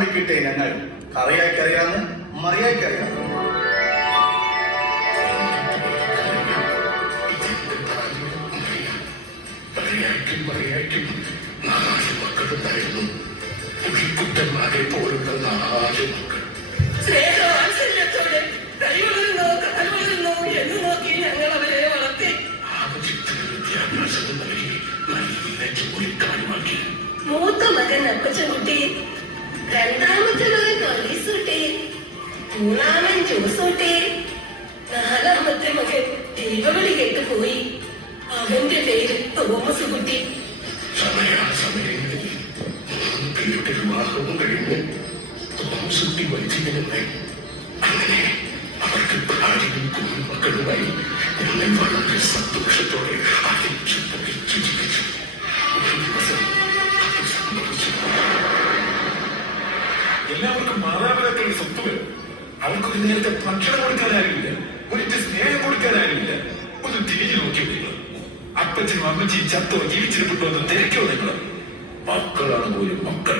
വേണ്ടി കിട്ടിയ ഞങ്ങൾ കറിയായിക്കറിയാന്ന് മറിയായിക്കറിയാം. മക്കളുണ്ടായിരുന്നു പുലിക്കുട്ടന്മാരെ പോലുള്ള 4 മക്കൾ. സ്നേഹവാത്സല്യത്തോടെ കൈവളരുന്നോ എന്ന് നോക്കി ഞങ്ങൾ അവരെ വളർത്തി. ആവശ്യത്തിന് വിദ്യാഭ്യാസം നൽകി നല്ല ജോലി കാര്യമാക്കി. മൂത്ത മകൻ അപ്പച്ചൻകുട്ടി, രണ്ടാമത്തെ മകൻ പോലീസുകുട്ടി, മൂന്നാമൻ ജോസൂട്ടി, 4ാമത്തെ മകൻ ദൈവവിളി കേട്ട് പോയി. അവന്റെ പേര് തോമസ് കുട്ടി. സമയാസമയങ്ങളിൽ 3 പേരുടെ വിവാഹവും കഴിഞ്ഞ് തോമസ് കുട്ടി വൈദികനായി. അങ്ങനെ അവർക്ക് ഭാര്യയും കുടുംബമക്കളുമായി ഞങ്ങൾ വളരെ സന്തോഷത്തോടെ അറിയിച്ചു പൊളിച്ചു ജീവിച്ചു. ഒരു ദിവസം അത് സംഭവിച്ചു. എല്ലാവർക്കും മാതാപിതാക്കളുടെ സ്വത്ത് വേണം. അവർക്കൊരു നേരത്തെ ഭക്ഷണം കൊടുക്കാനാരുമില്ല, ഒരിറ്റ് സ്നേഹം കൊടുക്കാനാരുമില്ല. ഒന്ന് തിരിഞ്ഞു നോക്കി നിങ്ങൾ. അപ്പച്ചനും അമ്മച്ചിയും ചത്തോ ജീവിച്ചിട്ടുണ്ടോ എന്ന് തിരക്കോ നിങ്ങൾ. മക്കളാണ് പോലും മക്കൾ.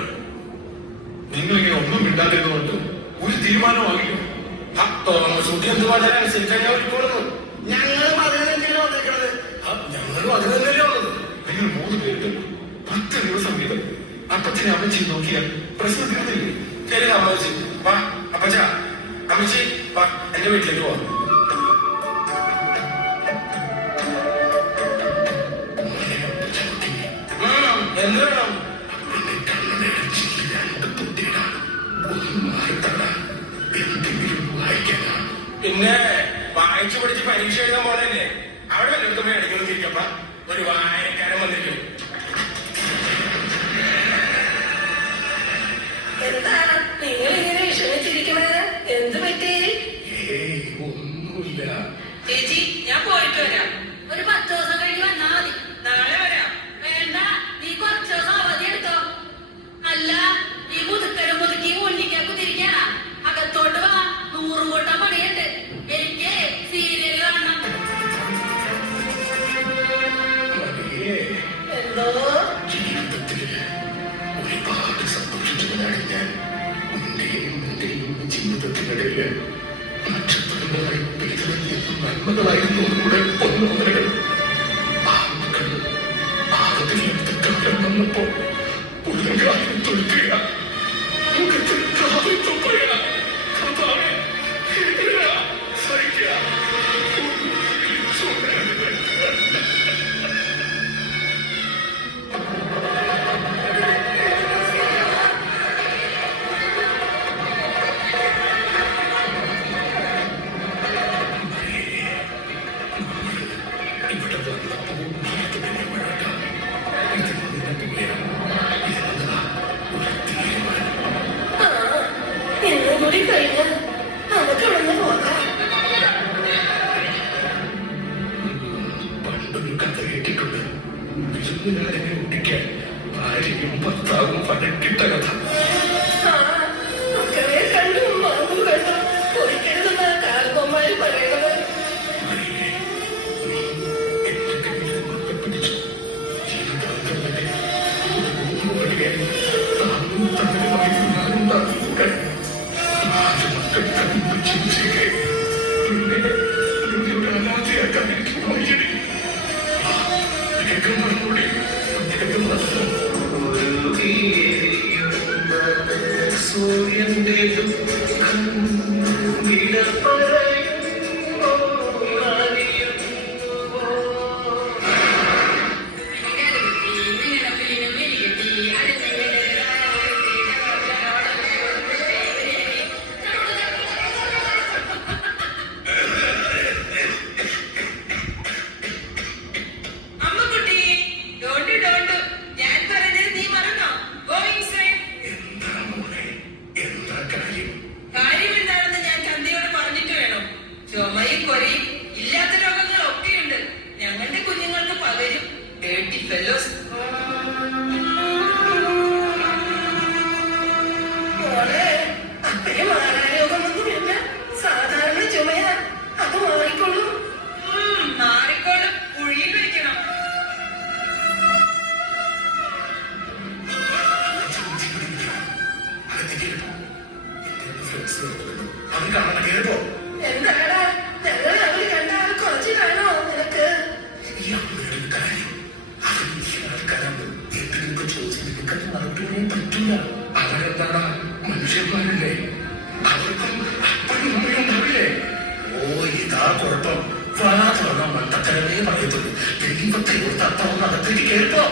നിങ്ങളിങ്ങനെ ഒന്നും മിണ്ടാതിരുന്നുകൊണ്ട് ഒരു തീരുമാനമാകില്ല. ഞങ്ങളും അതിന് തന്നെയാണ് വന്നേക്കണത്. ഞങ്ങളും അത് തന്നെയല്ലേ ഉള്ളത്. നിങ്ങൾ 3 പേരുണ്ട്. 10 ദിവസം വീതം അപ്പച്ചനെ അമ്മച്ചിയും നോക്കിയാൽ പ്രശ്നം തീർന്നില്ലേ? ശരി അമ്മച്ചി, വാ അപ്പച്ച. അമ്മച്ചി വാ, എന്റെ വീട്ടിലേക്ക് പോവാം. എന്ത് വേണം? പിന്നെ വായിച്ചു പഠിച്ച് പരീക്ഷ എഴുതാൻ പോണല്ലേ? അവിടെ വല്ലതും അടിക്കണം തിരിക്കപ്പ. ഒരു വായനക്കാരൻ വന്നിരിക്കും. എന്താ നിങ്ങൾ ഇങ്ങനെ വിഷമിച്ചിരിക്കുന്നത്? എന്ത് പറ്റി? ഒന്നുമില്ല ചേച്ചി, ഞാൻ പോയിട്ട് വരാം. ഒരു 10 ദിവസം കഴിഞ്ഞ് വന്നാ മതി. നാളെ വരാം. വേണ്ട, നീ കുറച്ച് ദിവസം അവധി എടുത്തോ. അല്ല, നീ മുതുക്കലും മുതുക്കി മുന്നിക്കാൻ കുതിരിക്കാനാ? അകത്തോട്ട് വാ, 100 കൂട്ടം പണിയുണ്ട്. എനിക്ക് സീരിയൽ കാണണം. എന്തോ ജീവിതത്തിൽ ഒരുപാട് സന്തോഷിച്ചവനാണ് ഞാൻ. എന്റെയും ജീവിതത്തിനിടയില് നക്ഷത്രങ്ങളായി പെയ്തുവരുന്ന നന്മകളായിരുന്നു കൂടെ ഒന്നോന്നരകൾ. ആ മക്കൾ ആദ്യത്തെ കാലം വന്നപ്പോ ഉള്ളകാലം തൊഴുക്കുക, മുഖത്തിൽ കാലം തൊപ്പുക, കഥാവെ സഹിക്കുക. ഇന്നും കൂടി കഴിഞ്ഞ് നമുക്ക് ഇവിടുന്ന് പോകാം. പണ്ടൊരു കഥ കേട്ടിട്ടുണ്ട്. വിരുന്നുകാരനെ ഒട്ടിക്കാൻ ഭാര്യയും ഭർത്താവും പടക്കിട്ട കഥ. മക്കളെ കണ്ടു, മാമു കണ്ടു, ഒരിക്കലെന്ന കാൽക്കൊമ്മാര് പറയണത്. സൂര്യന്റെ ദുഃഖം വിട പറയുമോ അമ്മക്കുട്ടി, ഡോണ്ട് ഡോണ്ട്. ഞാൻ പറഞ്ഞത് നീ മറന്നോ? Going side. എന്താ മോളെ, എന്താ കാര്യം? കാര്യം എന്താണെന്ന് ഞാൻ ചന്തയോട് പറഞ്ഞിട്ട് വേണം. ചുമയും കൊരയും ഇല്ലാത്ത രോഗങ്ങളൊക്കെയുണ്ട്. ഞങ്ങളുടെ കുഞ്ഞുങ്ങൾക്ക് പകരും. Dirty fellows. മോളെ, അത്രയും മാറാരോഗമൊന്നുമില്ല. സാധാരണ ചുമയാ. അത് മാറിക്കൊള്ളും. മാറിക്കോളും. കുഴിയിൽ പിടിക്കണം. അതിന്റെ അങ്ങനെ പറയത്തുള്ളൂ. ദൈവത്തെ ഓർത്ത് അപ്പ ഒന്ന് അകത്തേക്ക് കയറിപ്പോ.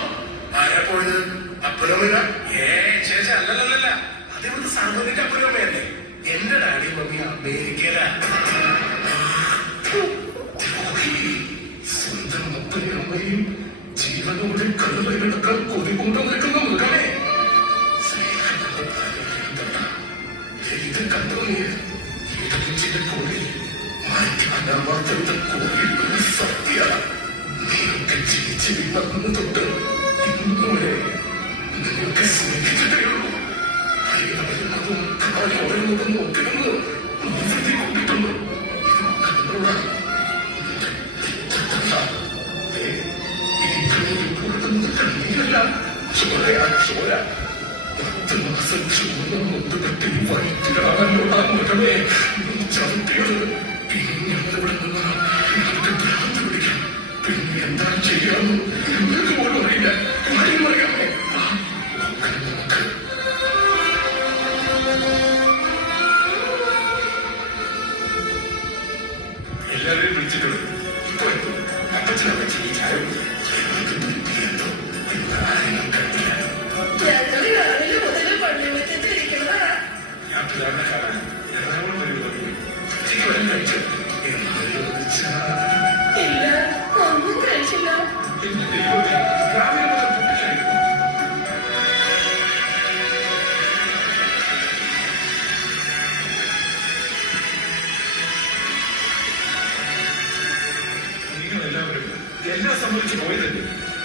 ആരാ പോയത്? അപ്പനമ്മ? ചേച്ചി അല്ലല്ല, അതേപോലെ സാന്ത്വനിന്റെ അപ്പനമ്മയല്ലേ. എന്റെ ഡാഡി മമ്മി അമേരിക്കയിലാ. സ്വന്തം അപ്പനും അമ്മയും ജീവനോടെ കല്ലുകളെടുക്കാൻ കൊതി കൊണ്ടു നിൽക്കുന്ന മൃഗമേ, ഇത് കണ്ടോ നീ? ഇടവിച്ചിന്റെ കോഴി മാറ്റാനാവാത്ത കോഴി സത്യ. നീയൊക്കെ ജീവിച്ച് വീണു തൊട്ട് ഇന്നുവരെ നിനക്ക് സ്നേഹിച്ചിട്ടേയുള്ളൂ. വരുന്നതും കാര്യം വരുന്നതും നോക്കിരുന്ന് നീതി കൊണ്ടിട്ടുണ്ട്. ചോര 10 മാസം ചൂടും മുട്ടുകെട്ടി വയറ്റിലാണല്ലോ ആ മൃഗമേ നീ ചവിട്ടിയത്. ഇനി ഞങ്ങളിവിടെ നിന്ന് ഞങ്ങൾക്ക് ഭ്രാന്ത് പിടിക്കാം. പിന്നെ എന്താ ചെയ്യാന്ന് നിങ്ങൾക്ക് പോലും അറിയില്ല. അറിയാമേ നമുക്ക് എല്ലാവരെയും വിളിച്ചിട്ടുണ്ട്. ഇപ്പൊ എത്തും. അപ്പച്ചനമ്മച്ചി ഈ ചായ എന്തോ ആരെയും കണ്ടില്ല. ഞങ്ങള് രാവിലെ മുതൽ പള്ളിമുറ്റത്ത് ഇരിക്കുന്നതാ. ഞാൻ പിതാവിനെ കാണാൻ എറണാകുളം വരെ തുടങ്ങി. ജീവൻ കഴിച്ചു ഇല്ല, ഒന്നും കഴിച്ചില്ല. എന്റെ ദൈവമേ, രാവിലെ മുതൽ പൊട്ടിച്ചായിരുന്നു. നിങ്ങളെല്ലാവരും എല്ലാം സംബന്ധിച്ച് പോയതല്ലേ?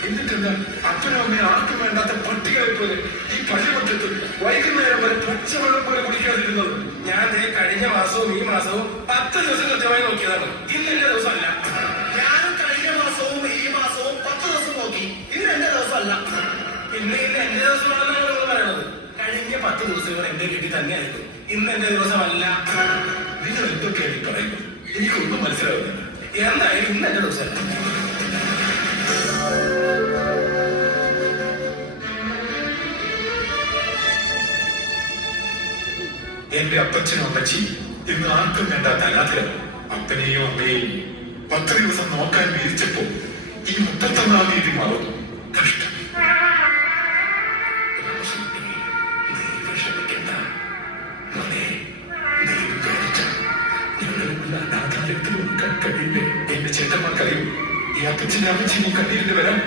എന്നിട്ടെന്താ അപ്പനും അമ്മയും ആർക്കും വേണ്ടാത്ത പട്ടികളെ പോലെ ഈ പള്ളിമുറ്റത്ത് വൈകുന്നേരം വരെ പച്ചവെള്ളം പോലെ കുടിക്കാതിരുന്നത്? ഞാൻ കഴിഞ്ഞ മാസവും ഈ മാസവും 10 ദിവസം കൃത്യമായി നോക്കിയതാണ്. ഇന്ന് എന്റെ ദിവസമല്ല. ഞാനും കഴിഞ്ഞ മാസവും ഈ മാസവും 10 ദിവസം നോക്കി. ഇത് എന്റെ ദിവസമല്ല. ഇന്ന് എന്റെ ദിവസമാണെന്നാണ് നിങ്ങൾ പറയുന്നത്. കഴിഞ്ഞ 10 ദിവസങ്ങൾ എന്റെ വീട്ടിൽ തന്നെയായിരുന്നു. ഇന്ന് എന്റെ ദിവസമല്ല. നിങ്ങൾ എന്തൊക്കെയാണ് ഈ പറയുന്നത്? എനിക്കൊന്നും മനസ്സിലാവുന്നില്ല. എന്തായാലും ഇന്ന് എന്റെ ദിവസമല്ല. എന്റെ അപ്പച്ചനും അമ്മച്ചിയും ഇന്ന് ആർക്കും വേണ്ടാത്ത അനാഥരാണ്. അപ്പനെയും അമ്മയെയും 10 ദിവസം നോക്കാൻ വിരിച്ചപ്പോ ഈ 31-ാം തീയതി മാറുന്നു. കഷ്ടം. വിഷമിക്കണ്ട മോനെ. നീ വിചാരിച്ച ഞങ്ങളുള്ള അനാഥാലയത്തിൽ ഒതുക്കാൻ കഴിയില്ലേ? എന്റെ ചേട്ടന്മാർക്കറിയും ഈ അപ്പച്ചന്റെ അമ്മച്ചിയും കണ്ണീരിന് വരാം.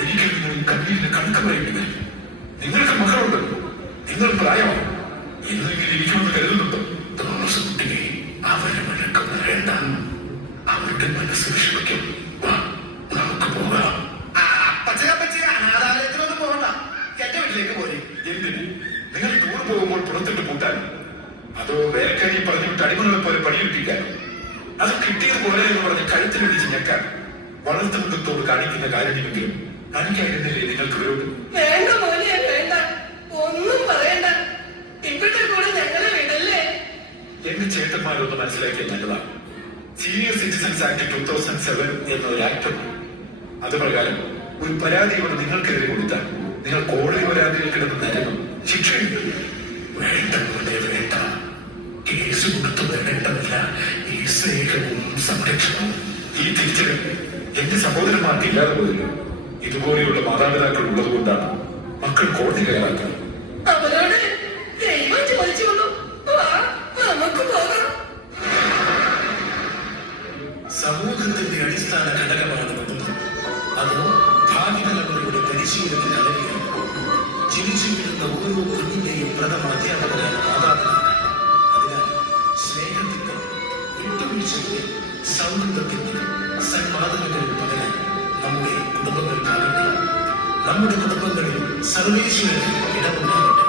ഒരിക്കലും നിങ്ങൾ കണ്ണീരിന് കണക്ക് പറയേണ്ടി വരും. നിങ്ങൾക്ക് മക്കളുണ്ട്, നിങ്ങൾ പ്രായമാണ്. എന്നെങ്കിലും ഇരിക്കുമെന്ന് കരുതുന്നുണ്ടോ? തോമസ് കുട്ടിയെ അവരെ വഴക്കം വേണ്ട. അവരുടെ മനസ്സ് വിഷമിക്കും. വാ, നമുക്ക് പോകാം. അപ്പച്ചനപ്പച്ചി അനാഥാലയത്തിലൊന്നും പോകണ്ട. എന്റെ വീട്ടിലേക്ക് പോരെ. എന്തിന്? നിങ്ങൾ ടൂർ പോകുമ്പോൾ പുറത്തിട്ട് കൂട്ടാൻ, അതോ വേലക്കാരി പറഞ്ഞുവിട്ട് അടിമകളെ പോലെ പണിയെടുപ്പിക്കാൻ, അത് കിട്ടിയത് പോലെ എന്ന് പറഞ്ഞ് കഴുത്തിലടിച്ച് ഞെക്കാൻ വളർത്തുമൃഗത്തോട് കാണിക്കുന്ന കാര്യമെങ്കിലും കാണിക്കായിരുന്നില്ലേ നിങ്ങൾക്ക് വിരോധം? വേണ്ട മോനെ, വേണ്ട, ഒന്നും പറയണ്ട. ഇവിടെ കൂടെ ഞങ്ങളെ വിടല്ലേ. എന്റെ ചേട്ടന്മാരൊന്ന് മനസ്സിലാക്കിയാൽ നല്ലതാണ്. സീനിയർ സിറ്റിസൺസ് ആക്ട് 2007 എന്നൊരു ആക്ട്. അത് പ്രകാരം ഒരു പരാതി ഇവിടെ നിങ്ങൾക്കെതിരെ കൊടുത്താൽ നിങ്ങൾ കോടതി പരാതിയിൽ കിടന്ന് നരകം ശിക്ഷയുണ്ട്. വേണ്ട മോനെ, വേണ്ട. കേസ് കൊടുത്തു വരേണ്ടതല്ല ഈ സ്നേഹവും സംരക്ഷണവും. ഈ തിരിച്ചറിവ് എന്റെ സഹോദരന്മാർക്ക് ഇല്ലാതെ പോയല്ലോ. ഇതുപോലെയുള്ള മാതാപിതാക്കൾ ഉള്ളത് കൊണ്ടാണ് മക്കൾ കോടതി കയറാക്കുന്നത്. അവരോട് ദൈവം ചോദിച്ചോളൂ. വാ, നമുക്ക് പോകാം. സമൂഹത്തിന്റെ അടിസ്ഥാന ഘടകമാണ് കുടുംബം. അത് ഭാവി തലമുറയുടെ പരിശീലനത്തിന് അളവിലാണ്. ജനിച്ചു വീഴുന്ന ഓരോ കുഞ്ഞിന്റെയും പ്രഥമ അധ്യാപകരാണ് മാതാപിതാക്കൾ. അതിനാൽ സ്നേഹത്തിന്റെ, വിട്ടുവീഴ്ചയുടെ, സൗഹൃദത്തിന്റെ സന്മാതൃകകളിൽ പകരാൻ നമ്മുടെ കുടുംബങ്ങൾ കാലങ്ങളാണ്. നമ്മുടെ കുടുംബങ്ങളിൽ സർവേശ്വരൻ ഇടമുണ്ടാകട്ടെ.